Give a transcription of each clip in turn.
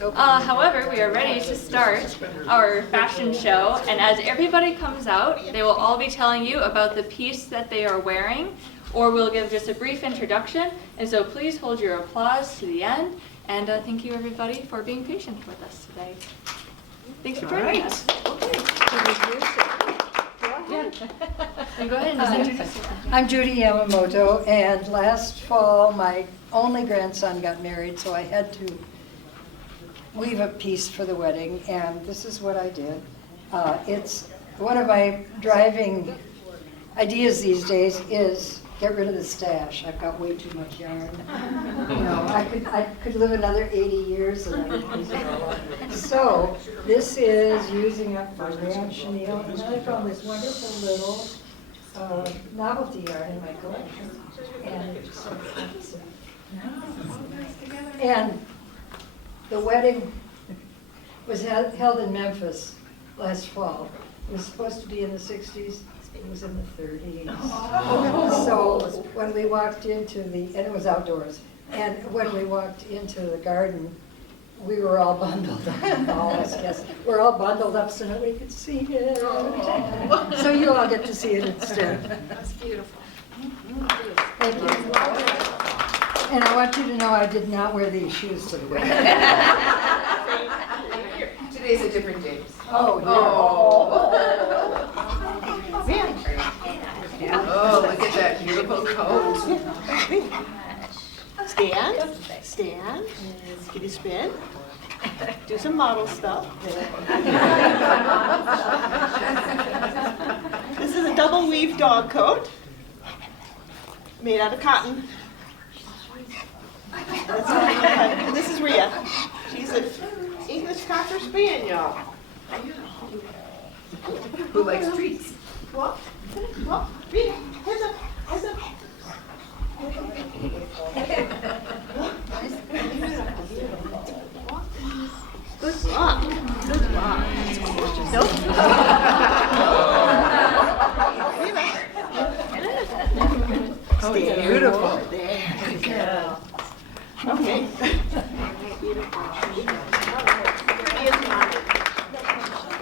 However, we are ready to start our fashion show, and as everybody comes out, they will all be telling you about the piece that they are wearing, or we'll give just a brief introduction, and so please hold your applause to the end, and thank you everybody for being patient with us today. Thanks for joining us. And go ahead and just introduce yourself. I'm Judy Yamamoto, and last fall my only grandson got married, so I had to weave a piece for the wedding, and this is what I did. It's one of my driving ideas these days is get rid of the stash. I've got way too much yarn. You know, I could live another 80 years and I could use it all. So this is using up my grand chenille, and then I found this wonderful little novelty yarn in my collection. And it's so fancy. And the wedding was held in Memphis last fall. It was supposed to be in the 60s. It was in the 30s. So when we walked into and it was outdoors, and when we walked into the garden, we were all bundled up. All us guests were all bundled up so nobody could see it. So you all get to see it instead. That's beautiful. Thank you. And I want you to know I did not wear these shoes to the wedding. Today's a different day. Oh, Oh, look at that beautiful coat. Stand, give you a spin, do some model stuff. This is a double weave dog coat, made out of cotton. And this is Rhea. She's an English Cocker Spaniel. Who likes treats? What? Rhea, heads up, heads up. Good luck. Good luck. Nope. Oh, it's beautiful. There. Good girl. Okay.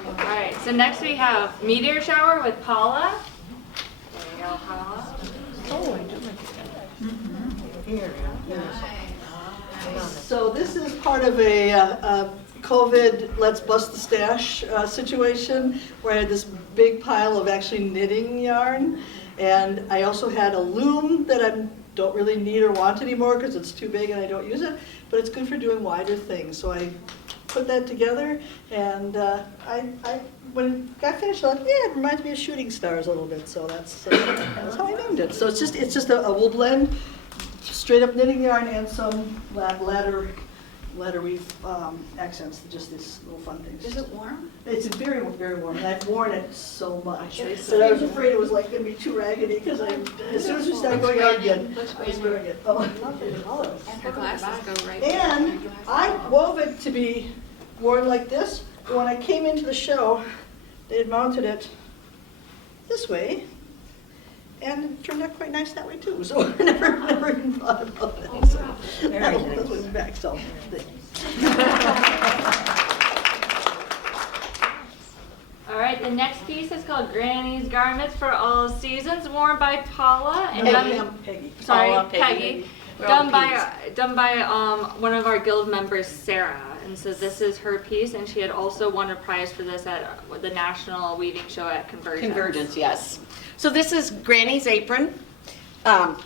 All right, so next we have Meteor Shower with Paula. There you go, Paula. So this is part of a COVID let's bust the stash situation where I had this big pile of actually knitting yarn, and I also had a loom that I don't really need or want anymore because it's too big and I don't use it, but it's good for doing wider things. So I put that together, and when it got finished, I thought, yeah, it reminds me of shooting stars a little bit, so that's how I named it. So it's just a wool blend, straight up knitting yarn and some ladder weave accents, just these little fun things. Is it warm? It's very, very warm, and I've worn it so much. So I was afraid it was like going to be too raggedy, because as soon as we started going out again, I was wearing it. Oh, And her glasses go right there. and I wove it to be worn like this. But when I came into the show, they had mounted it this way, and it turned out quite nice that way too. So I never even thought about it. So that's what's back. So. All right, the next piece is called Granny's Garments for All Seasons, worn by Paula and Peggy. sorry, Paula, Peggy. Done by one of our guild members, Sarah. And so this is her piece, and she had also won a prize for this at the National Weaving Show at Convergence. Convergence, yes. So this is Granny's apron. I'm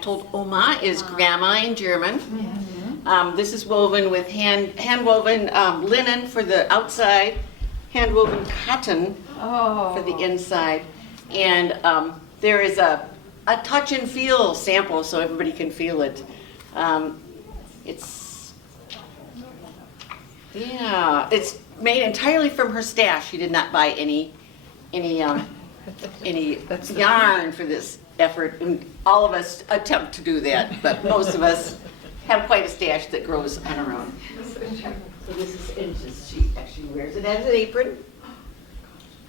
told Oma is grandma in German. This is woven with hand-woven linen for the outside, hand-woven cotton for the inside. And there is a touch and feel sample so everybody can feel it. It's made entirely from her stash. She did not buy any yarn for this effort. And all of us attempt to do that, but most of us have quite a stash that grows on our own. So this is inches she actually wears it as an apron.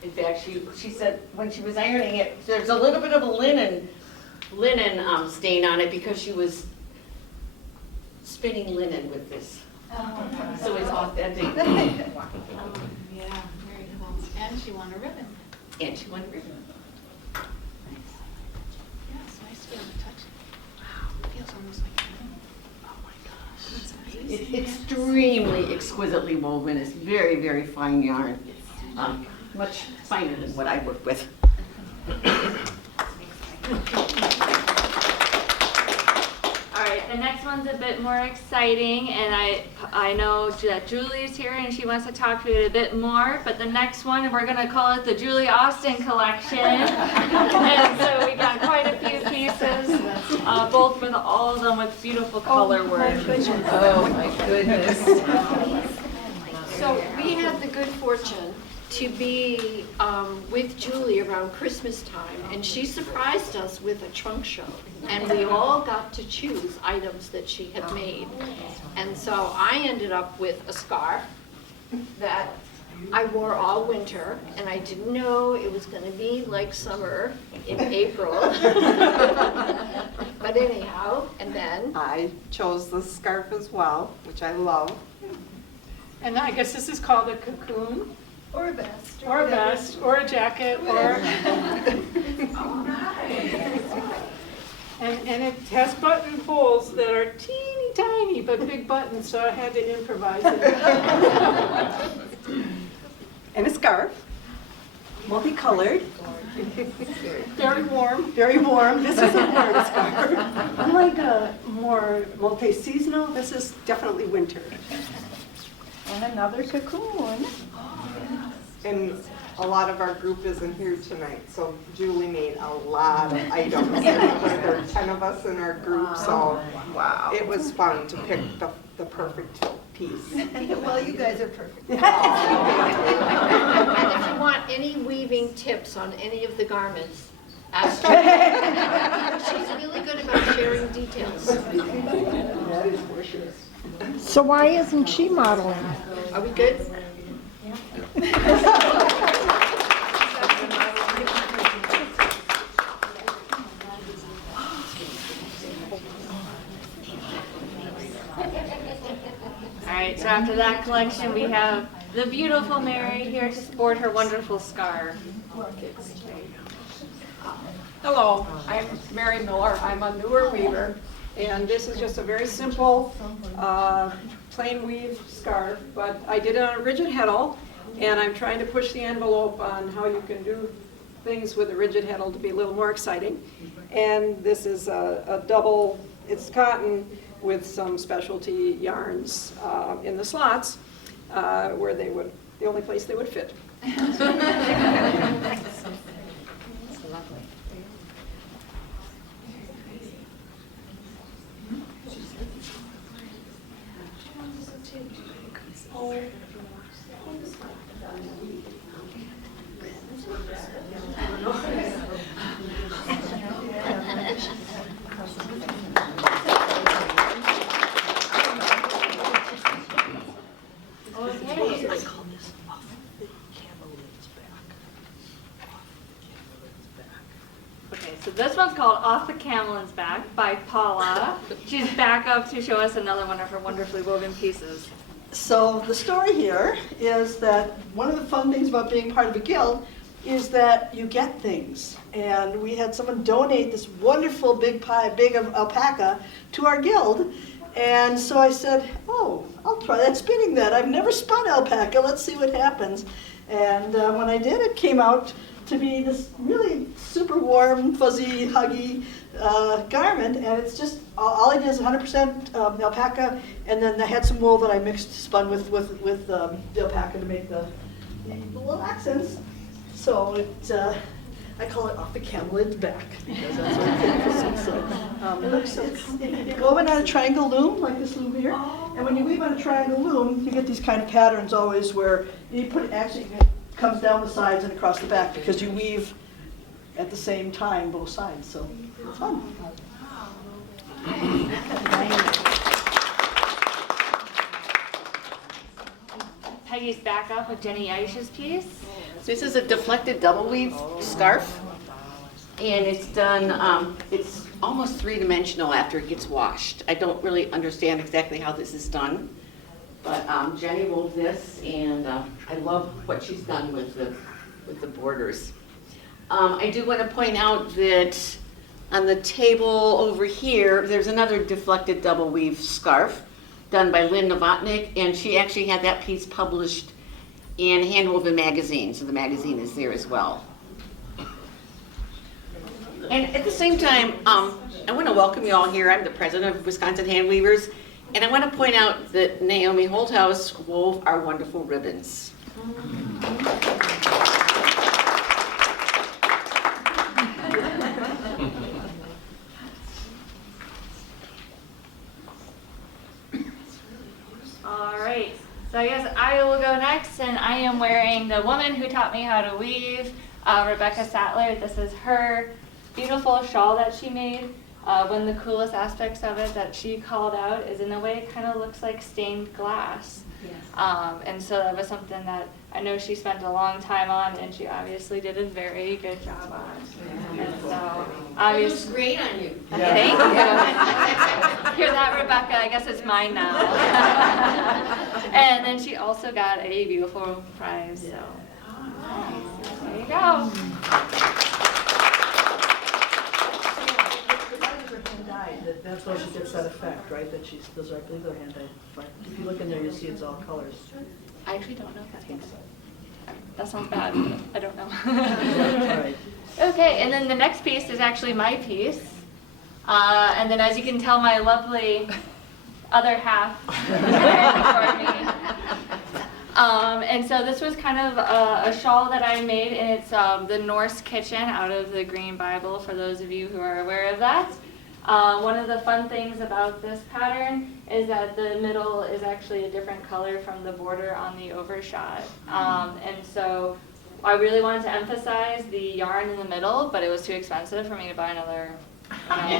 In fact, she said when she was ironing it, there's a little bit of a linen stain on it because she was spinning linen with this So it's authentic. Yeah, very cool. And she won a ribbon. And she won a ribbon. Yeah, it's nice to be able to touch it. Wow, it feels almost like home. Oh my gosh, that's amazing. It's extremely exquisitely woven. It's very, very fine yarn. Much finer than what I work with. All right, the next one's a bit more exciting, and I know that Julie's here and she wants to talk to you a bit more, but the next one, we're gonna call it the Julie Austin collection. And so we got quite a few pieces, both with all of them with beautiful color work. Oh, my goodness. So we had the good fortune to be with Julie around Christmas time, and she surprised us with a trunk show. And we all got to choose items that she had made. And so I ended up with a scarf that I wore all winter, and I didn't know it was going to be like summer in April. But anyhow, and then I chose the scarf as well, which I love. And I guess this is called a cocoon, or a vest. or a vest, or a jacket, or... And it has button holes that are teeny tiny, but big buttons, so I had to improvise it. And a scarf, multicolored. Very warm. Very warm. This is a warm scarf. Unlike a more multi-seasonal, this is definitely winter. And another cocoon. And a lot of our group isn't here tonight, so Julie made a lot of items. There are 10 of us in our group, so Wow. it was fun to pick the perfect piece. Well, you guys are perfect. And if you want any weaving tips on any of the garments, ask her. She's really good about sharing details. That is for sure. So why isn't she modeling? Are we good? All right, so after that collection, we have the beautiful Mary here to sport her wonderful scarf. Hello, I'm Mary Miller. I'm a newer weaver, and this is just a very simple, plain weave scarf, but I did it on a rigid heddle, and I'm trying to push the envelope on how you can do things with a rigid heddle to be a little more exciting. And this is a double, it's cotton with some specialty yarns in the slots, where they would, the only place they would fit. Okay, so this one's called Off the Camelin's Back by Paula. She's back up to show us another one of her wonderfully woven pieces. So the story here is that one of the fun things about being part of a guild is that you get things. And we had someone donate this wonderful big of alpaca to our guild. And so I said, oh, I'll try that, spinning that. I've never spun alpaca, let's see what happens. And when I did, it came out to be this really super warm, fuzzy, huggy garment, and it's just, all I did is 100% alpaca, and then I had some wool that I spun with the alpaca to make the little accents. So I call it Off the Camelin's Back, because that's what it is. It looks so woven on a triangle loom, like this loom here, and when you weave on a triangle loom, you get these kind of patterns always where you put it, actually it comes down the sides and across the back, because you weave at the same time both sides, so it's fun. Peggy's back up with Jenny Aisha's piece. This is a deflected double weave scarf, and it's done, it's almost three-dimensional after it gets washed. I don't really understand exactly how this is done, But Jenny wove this, and I love what she's done with the borders. I do want to point out that on the table over here, there's another deflected double weave scarf done by Lynn Novotnik, and she actually had that piece published in Handwoven magazine, so the magazine is there as well. And at the same time, I want to welcome you all here. I'm the president of Wisconsin Handweavers, and I want to point out that Naomi Holthaus wove our wonderful ribbons. All right, so I guess I will go next, and I am wearing the woman who taught me how to weave, Rebecca Sattler. This is her beautiful shawl that she made. One of the coolest aspects of it that she called out is in a way it kind of looks like stained glass. Yes. And so that was something that I know she spent a long time on, and she obviously did a very good job on. Yeah. And so, It looks great on you. Thank you. Hear that, Rebecca? I guess it's mine now. And then she also got a beautiful prize. So there you go. That's why she gets that effect, right? That she does, I believe, they're hand dyed. If you look in there, you'll see it's all colors. I actually don't know if that takes. That sounds bad, but I don't know. Right. Okay, and then the next piece is actually my piece. And then as you can tell, my lovely other half is wearing it for me. And so this was kind of a shawl that I made, and it's the Norse Kitchen out of the Green Bible, for those of you who are aware of that. One of the fun things about this pattern is that the middle is actually a different color from the border on the overshot. And so I really wanted to emphasize the yarn in the middle, but it was too expensive for me to buy another skein.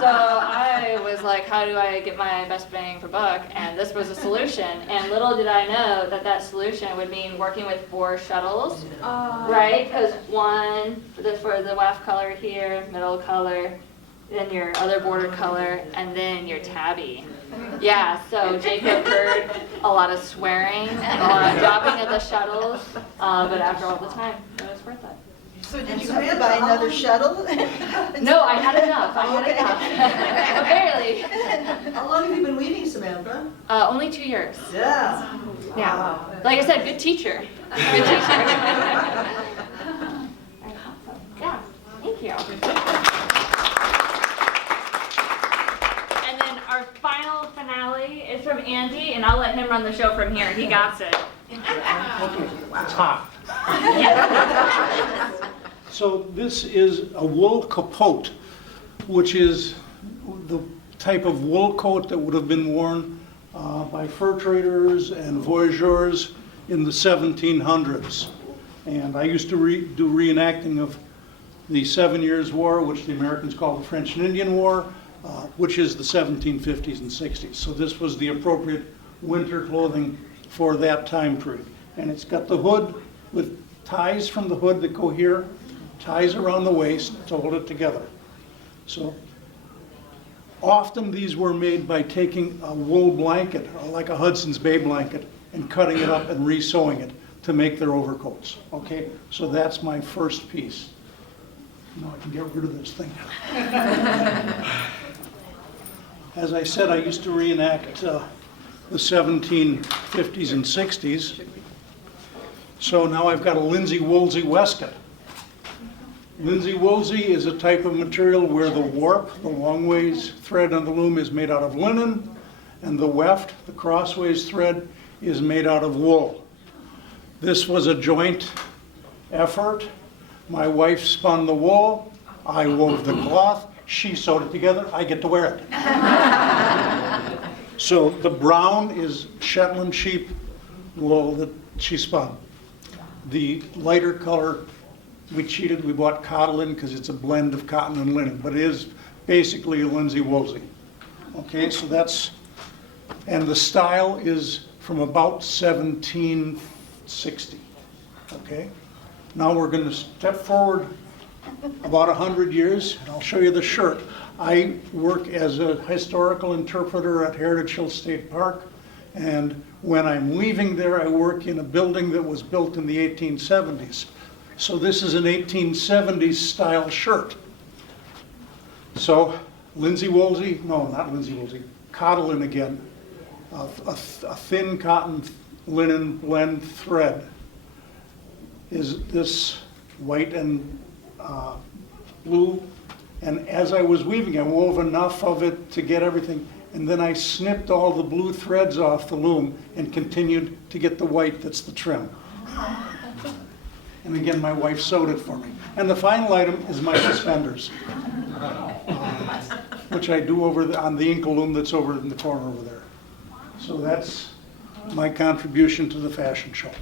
So I was like, how do I get my best bang for buck? And this was a solution. And little did I know that that solution would mean working with 4 shuttles, right? Because one for the weft color here, middle color, then your other border color, and then your tabby. Yeah, so Jacob heard a lot of swearing and a lot of dropping of the shuttles, but after all the time, it was worth it. So did you have to buy another shuttle? No, I had enough. Barely. How long have you been weaving, Samantha? Only 2 years. Yeah. Yeah. Like I said, good teacher. Good teacher. Yeah, thank you. And then our final finale is from Andy, and I'll let him run the show from here. He got it. Okay, it's hot. So this is a wool capote, which is the type of wool coat that would have been worn by fur traders and voyageurs in the 1700s. And I used to do reenacting of the 7 Years' War, which the Americans call the French and Indian War, which is the 1750s and 60s. So this was the appropriate winter clothing for that time period. And it's got the hood with ties from the hood that go here, ties around the waist to hold it together. So often these were made by taking a wool blanket, like a Hudson's Bay blanket, and cutting it up and re-sewing it to make their overcoats. Okay, so that's my first piece. Now I can get rid of this thing. As I said, I used to reenact the 1750s and 60s. So now I've got a linsey woolsey waistcoat. Linsey woolsey is a type of material where the warp, the longways thread on the loom, is made out of linen, and the weft, the crossways thread, is made out of wool. This was a joint effort. My wife spun the wool, I wove the cloth, she sewed it together, I get to wear it. So the brown is Shetland sheep wool that she spun. The lighter color, we cheated, we bought cotton because it's a blend of cotton and linen, but it is basically a linsey woolsey. Okay, so that's, and the style is from about 1760. Okay, now we're going to step forward about 100 years, and I'll show you the shirt. I work as a historical interpreter at Heritage Hill State Park, And when I'm leaving there, I work in a building that was built in the 1870s. So this is an 1870s style shirt. So Lindsay Woolsey, no, not Lindsay Woolsey, Cottlin again, a thin cotton linen blend thread is this white and blue. And as I was weaving, I wove enough of it to get everything. And then I snipped all the blue threads off the loom and continued to get the white that's the trim. And again, my wife sewed it for me. And the final item is my suspenders, which I do over on the inkle loom that's over in the corner over there. So that's my contribution to the fashion show.